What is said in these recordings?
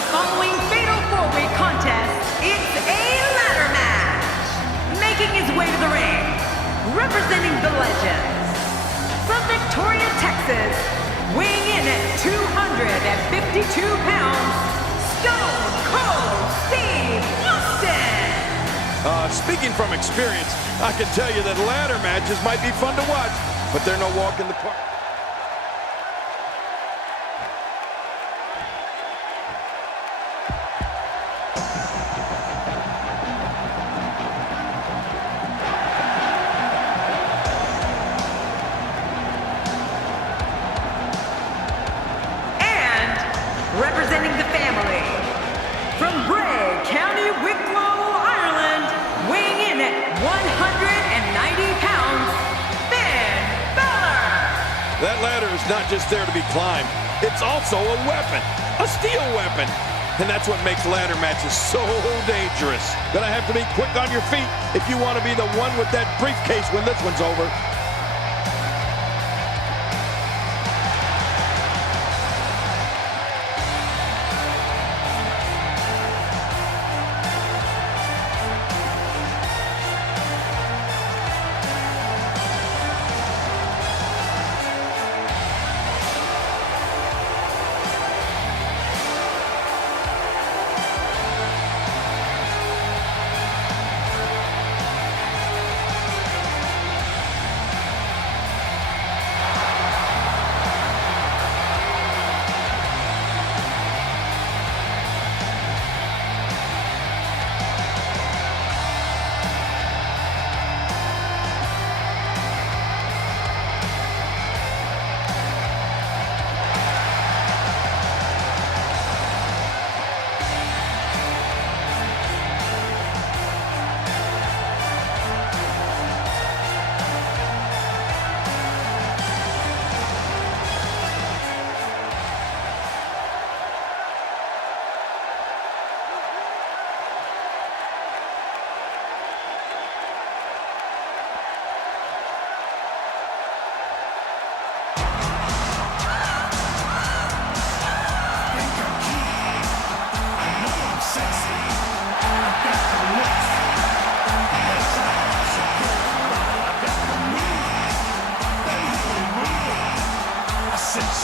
The following fatal four-way contest is a ladder match. Making his way to the ring, representing the Legends. From Victoria, Texas, weighing in at 252 pounds, Stone Cold Steve Austin. Speaking from experience, I can tell you that ladder matches might be fun to watch, but they're no walk in the park. Representing the family, from Bray, County Wicklow, Ireland, weighing in at 190 pounds, Finn Balor. That ladder is not just there to be climbed, it's also a weapon, a steel weapon. And that's what makes ladder matches so dangerous. Gonna have to be quick on your feet if you want to be the one with that briefcase when this one's over.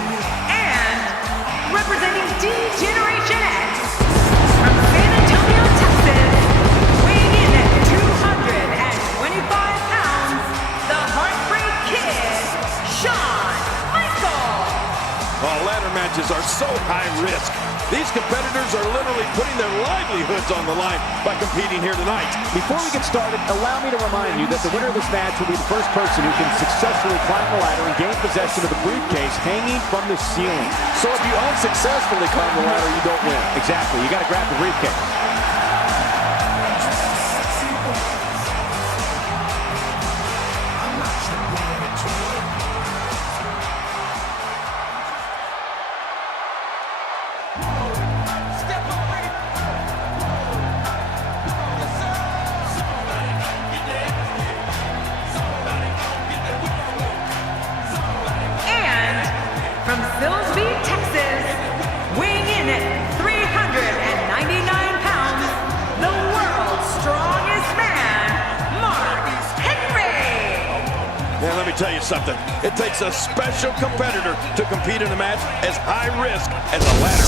And representing D-Generation X, from San Antonio, Texas, weighing in at 225 pounds, the Heartbreak Kid, Shawn Michaels. Well, ladder matches are so high risk. These competitors are literally putting their livelihoods on the line by competing here tonight. Before we get started, allow me to remind you that the winner of this match will be the first person who can successfully climb the ladder and gain possession of the briefcase hanging from the ceiling. So if you unsuccessfully climb the ladder, you don't win. Exactly. You got to grab the briefcase. From Silsbee, Texas, weighing in at 399 pounds, the world's strongest man, Mark Henry. Man, let me tell you something. It takes a special competitor to compete in a match as high risk as a ladder.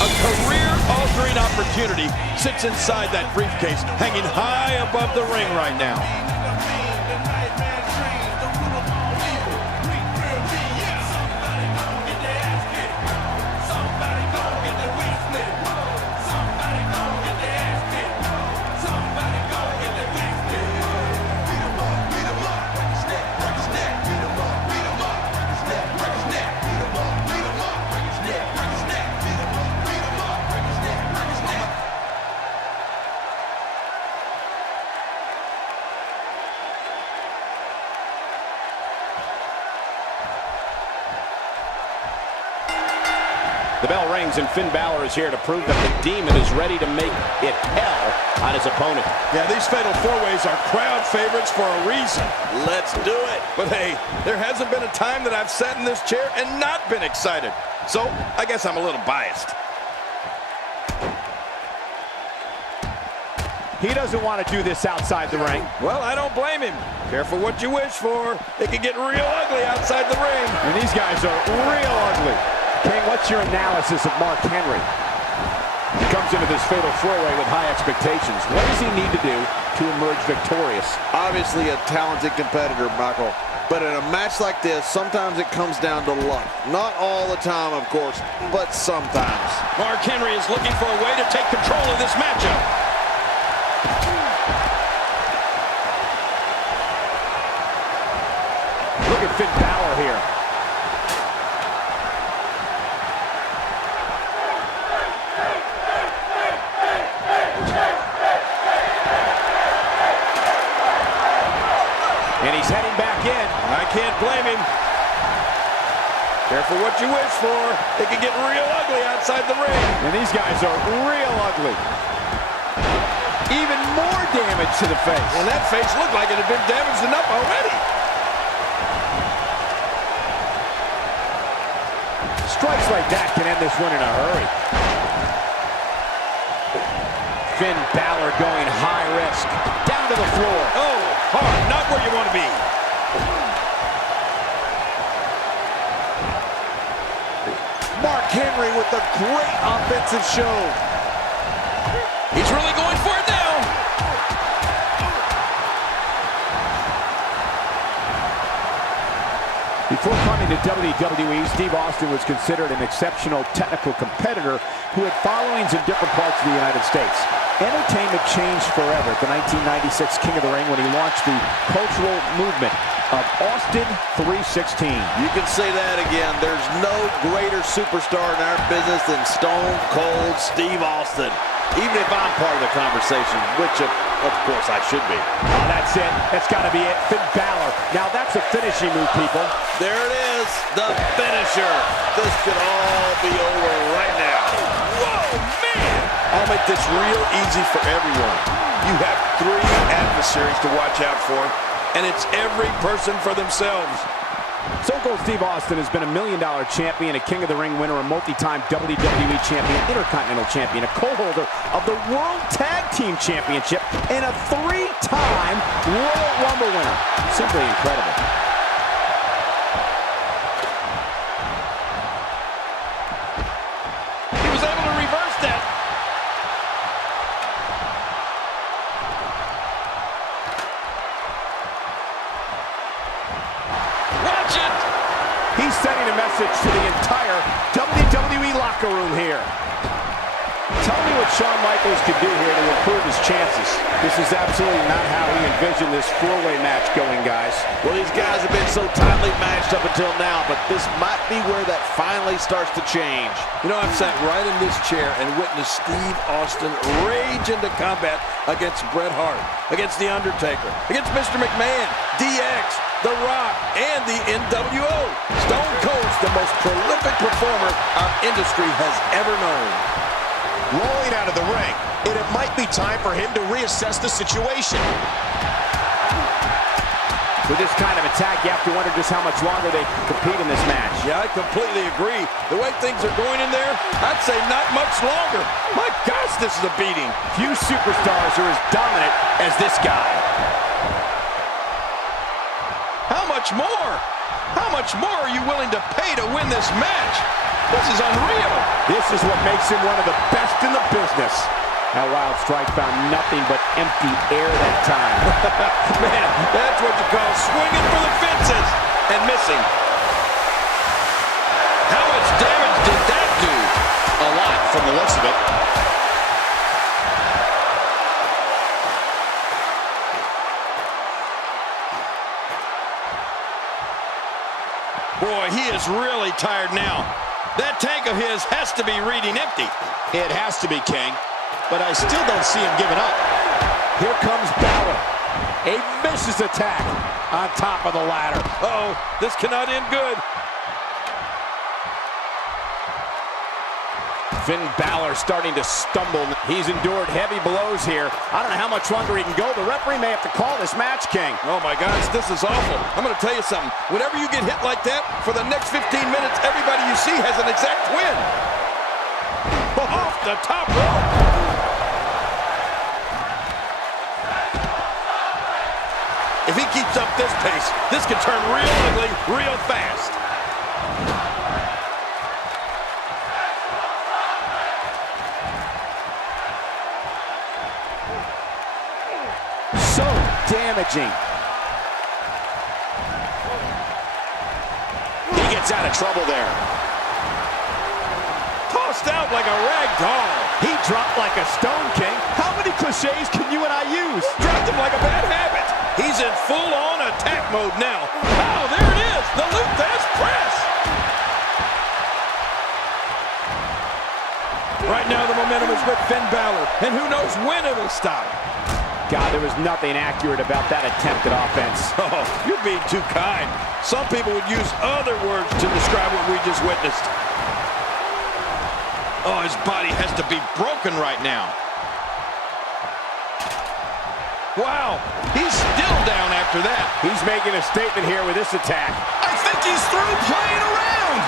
A career-altering opportunity sits inside that briefcase, hanging high above the ring right now. The bell rings and Finn Balor is here to prove that the Demon is ready to make it hell on his opponent. Yeah, these fatal four-ways are crowd favorites for a reason. Let's do it. But hey, there hasn't been a time that I've sat in this chair and not been excited. So I guess I'm a little biased. He doesn't want to do this outside the ring. Well, I don't blame him. Careful what you wish for. It can get real ugly outside the ring. And these guys are real ugly. King, what's your analysis of Mark Henry? He comes into this fatal four-way with high expectations. What does he need to do to emerge victorious? Obviously a talented competitor, Michael. But in a match like this, sometimes it comes down to luck. Not all the time, of course, but sometimes. Mark Henry is looking for a way to take control of this matchup. Look at Finn Balor here. And he's heading back in. I can't blame him. Careful what you wish for. It can get real ugly outside the ring. And these guys are real ugly. Even more damage to the face. And that face looked like it had been damaged enough already. Strikes like that can end this one in a hurry. Finn Balor going high risk. Down to the floor. Oh, hard. Not where you want to be. Mark Henry with a great offensive show. He's really going for it now. Before coming to WWE, Steve Austin was considered an exceptional technical competitor who had followings in different parts of the United States. Entertainment changed forever at the 1996 King of the Ring when he launched the cultural movement of Austin 316. You can say that again. There's no greater superstar in our business than Stone Cold Steve Austin. Even if I'm part of the conversation, which of course I should be. Oh, that's it. That's got to be it. Finn Balor. Now that's a finishing move, people. There it is, the finisher. This could all be over right now. Whoa, man! I'll make this real easy for everyone. You have 3 adversaries to watch out for, and it's every person for themselves. So Cold Steve Austin has been a $1 million champion, a King of the Ring winner, a multi-time WWE champion, Intercontinental champion, a co-holder of the World Tag Team Championship, and a 3-time Royal Rumble winner. Simply incredible. He was able to reverse that. Watch it! He's sending a message to the entire WWE locker room here. Tell me what Shawn Michaels could do here to improve his chances. This is absolutely not how he envisioned this 4-way match going, guys. Well, these guys have been so tightly matched up until now, but this might be where that finally starts to change. You know, I've sat right in this chair and witnessed Steve Austin rage into combat against Bret Hart, against The Undertaker, against Mr. McMahon, DX, The Rock, and the NWO. Stone Cold's the most prolific performer our industry has ever known. Rolling out of the ring, and it might be time for him to reassess the situation. With this kind of attack, you have to wonder just how much longer they can compete in this match. Yeah, I completely agree. The way things are going in there, I'd say not much longer. My gosh, this is a beating. Few superstars are as dominant as this guy. How much more? How much more are you willing to pay to win this match? This is unreal. This is what makes him one of the best in the business. That wild strike found nothing but empty air that time. Man, that's what you call swinging for the fences and missing. How much damage did that do? A lot from the looks of it. Boy, he is really tired now. That tank of his has to be reading empty. It has to be, King, but I still don't see him giving up. Here comes Balor. A vicious attack on top of the ladder. Uh-oh, this cannot end good. Finn Balor starting to stumble. He's endured heavy blows here. I don't know how much longer he can go. The referee may have to call this match, King. Oh my gosh, this is awful. I'm going to tell you something. Whenever you get hit like that, for the next 15 minutes, everybody you see has an exact win. Off the top rope. If he keeps up this pace, this could turn real ugly real fast. So damaging. He gets out of trouble there. Tossed out like a rag doll. He dropped like a stone, King. How many cliches can you and I use? Dropped him like a bad habit. He's in full-on attack mode now. Oh, there it is. The Luthez press. Right now, the momentum is with Finn Balor, and who knows when it'll stop. God, there was nothing accurate about that attempt at offense. Oh, you're being too kind. Some people would use other words to describe what we just witnessed. Oh, his body has to be broken right now. Wow, he's still down after that. He's making a statement here with this attack. I think he's through playing around.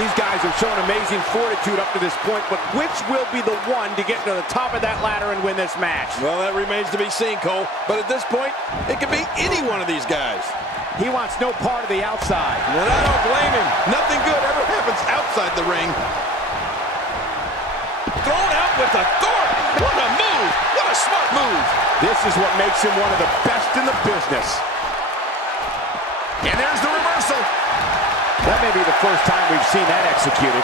These guys have shown amazing fortitude up to this point, but which will be the one to get to the top of that ladder and win this match? Well, that remains to be seen, Cole. But at this point, it could be any one of these guys. He wants no part of the outside. And I don't blame him. Nothing good ever happens outside the ring. Thrown out with authority. What a move. What a smart move. This is what makes him one of the best in the business. And there's the reversal. That may be the first time we've seen that executed.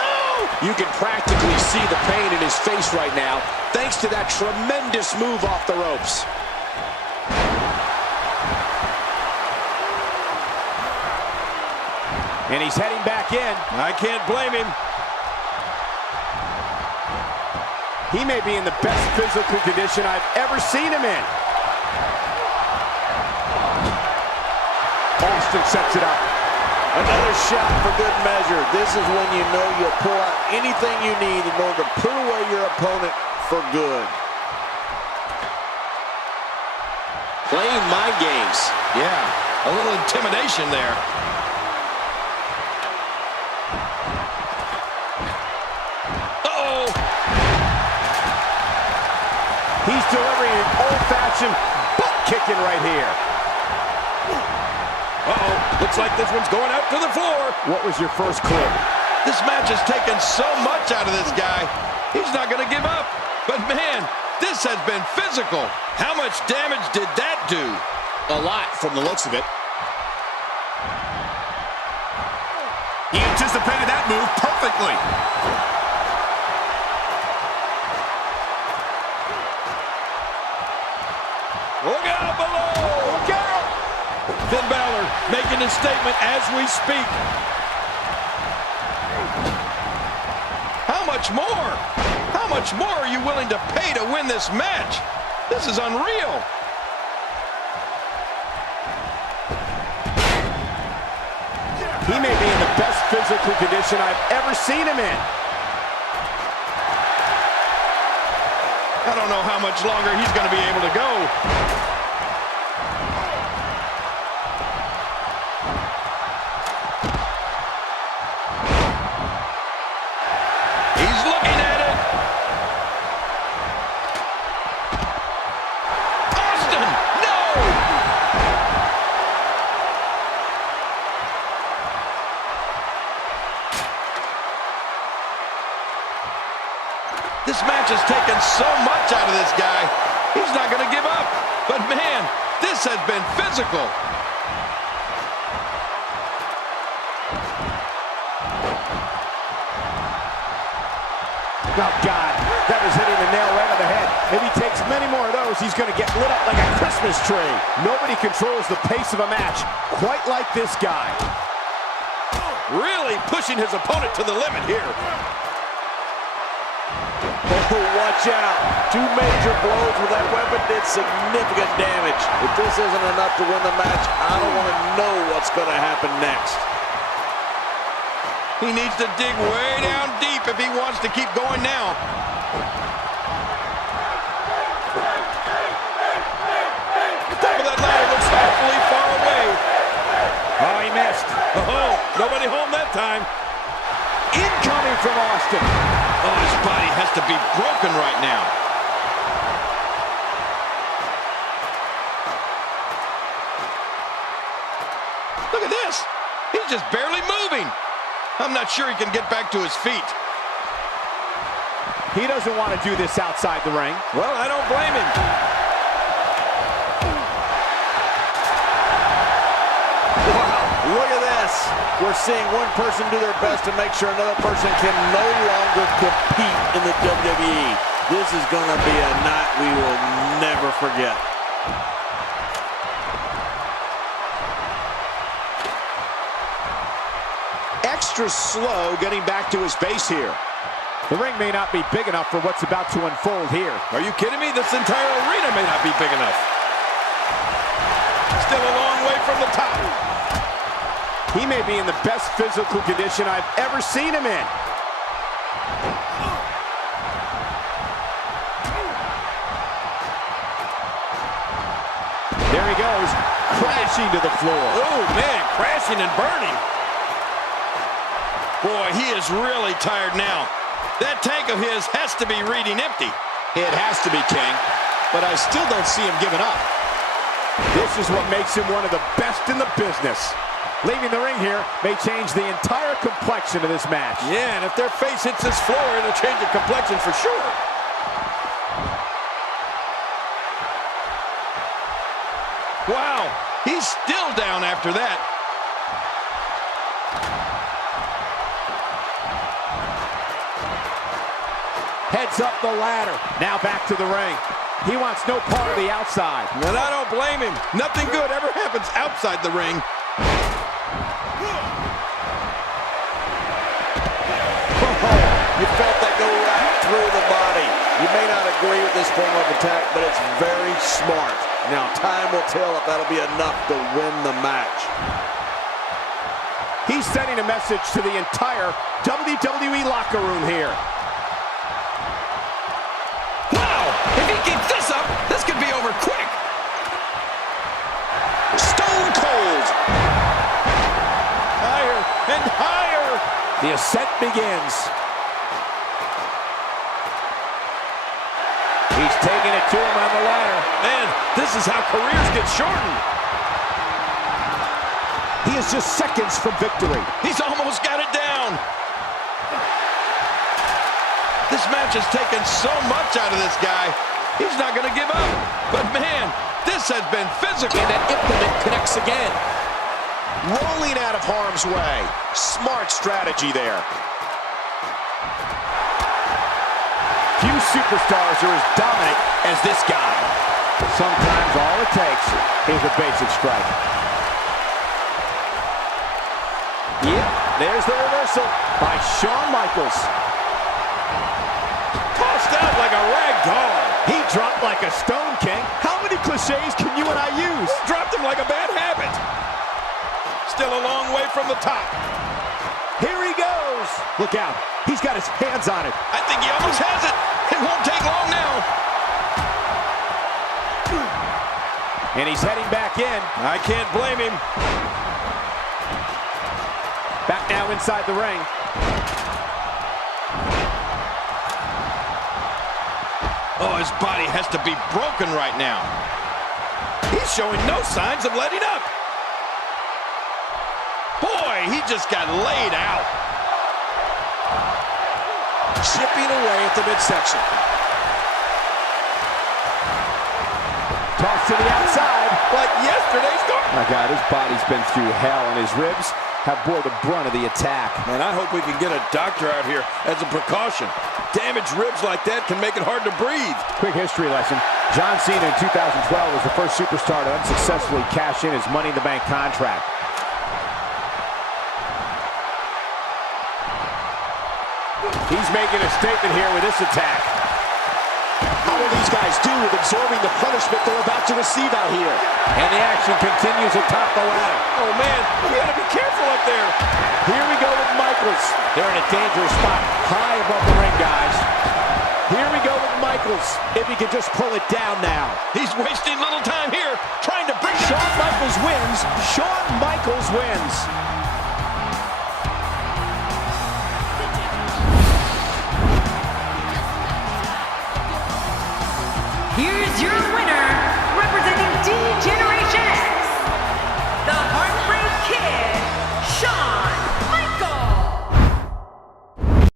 No! You can practically see the pain in his face right now, thanks to that tremendous move off the ropes. And he's heading back in. I can't blame him. He may be in the best physical condition I've ever seen him in. Austin sets it up. Another shot for good measure. This is when you know you'll pull out anything you need in order to put away your opponent for good. Playing mind games. Yeah, a little intimidation there. Uh-oh. He's delivering an old-fashioned butt kicking right here. Uh-oh, looks like this one's going out to the floor. What was your first clue? This match has taken so much out of this guy. He's not going to give up. But man, this has been physical. How much damage did that do? A lot from the looks of it. He anticipated that move perfectly. Look out below! Look out! Finn Balor making his statement as we speak. How much more? How much more are you willing to pay to win this match? This is unreal. He may be in the best physical condition I've ever seen him in. I don't know how much longer he's going to be able to go. He's looking at it. Austin, no! This match has taken so much out of this guy. He's not going to give up. But man, this has been physical. Oh, God, that was hitting the nail right on the head. If he takes many more of those, he's going to get lit up like a Christmas tree. Nobody controls the pace of a match quite like this guy. Really pushing his opponent to the limit here. Oh, watch out. Two major blows with that weapon did significant damage. If this isn't enough to win the match, I don't want to know what's going to happen next. He needs to dig way down deep if he wants to keep going now. The top of that ladder looks awfully far away. Oh, he missed. Oh, Nobody home that time. Incoming from Austin. Oh, his body has to be broken right now. Look at this. He's just barely moving. I'm not sure he can get back to his feet. He doesn't want to do this outside the ring. Well, I don't blame him. Wow, look at this. We're seeing one person do their best to make sure another person can no longer compete in the WWE. This is going to be a night we will never forget. Extra slow getting back to his base here. The ring may not be big enough for what's about to unfold here. Are you kidding me? This entire arena may not be big enough. Still a long way from the top. He may be in the best physical condition I've ever seen him in. There he goes, crashing to the floor. Oh, man, crashing and burning. Boy, he is really tired now. That tank of his has to be reading empty. It has to be, King, but I still don't see him giving up. This is what makes him one of the best in the business. Leaving the ring here may change the entire complexion of this match. Yeah, and if their face hits this floor, it'll change the complexion for sure. Wow, he's still down after that. Heads up the ladder. Now back to the ring. He wants no part of the outside. And I don't blame him. Nothing good ever happens outside the ring. You felt that go right through the body. You may not agree with this form of attack, but it's very smart. Now, time will tell if that'll be enough to win the match. He's sending a message to the entire WWE locker room here. Wow! If he keeps this up, this could be over quick. Stone cold. Higher and higher. The ascent begins. He's taking it to him on the ladder. Man, this is how careers get shortened. He is just seconds from victory. He's almost got it down. This match has taken so much out of this guy. He's not going to give up. But man, this has been physical. And that implement connects again. Rolling out of harm's way. Smart strategy there. Few superstars are as dominant as this guy. Sometimes all it takes is a basic strike. Yep, there's the reversal by Shawn Michaels. Tossed out like a rag doll. He dropped like a stone, King. How many cliches can you and I use? Dropped him like a bad habit. Still a long way from the top. Here he goes. Look out. He's got his hands on it. I think he almost has it. It won't take long now. And he's heading back in. I can't blame him. Back now inside the ring. Oh, his body has to be broken right now. He's showing no signs of letting up. Boy, he just got laid out. Chipping away at the midsection. Toss to the outside. Like yesterday's goal. My God, his body's been through hell, and his ribs have bore the brunt of the attack. And I hope we can get a doctor out here as a precaution. Damaged ribs like that can make it hard to breathe. Quick history lesson. John Cena in 2012 was the first superstar to unsuccessfully cash in his Money in the Bank contract. He's making a statement here with this attack. How will these guys do with absorbing the punishment they're about to receive out here? And the action continues atop the ladder. Oh, man, we got to be careful up there. Here we go with Michaels. They're in a dangerous spot, high above the ring, guys. Here we go with Michaels. If he can just pull it down now. He's wasting little time here, trying to bring Shawn Michaels wins. Shawn Michaels wins. here's your winner, representing D-Generation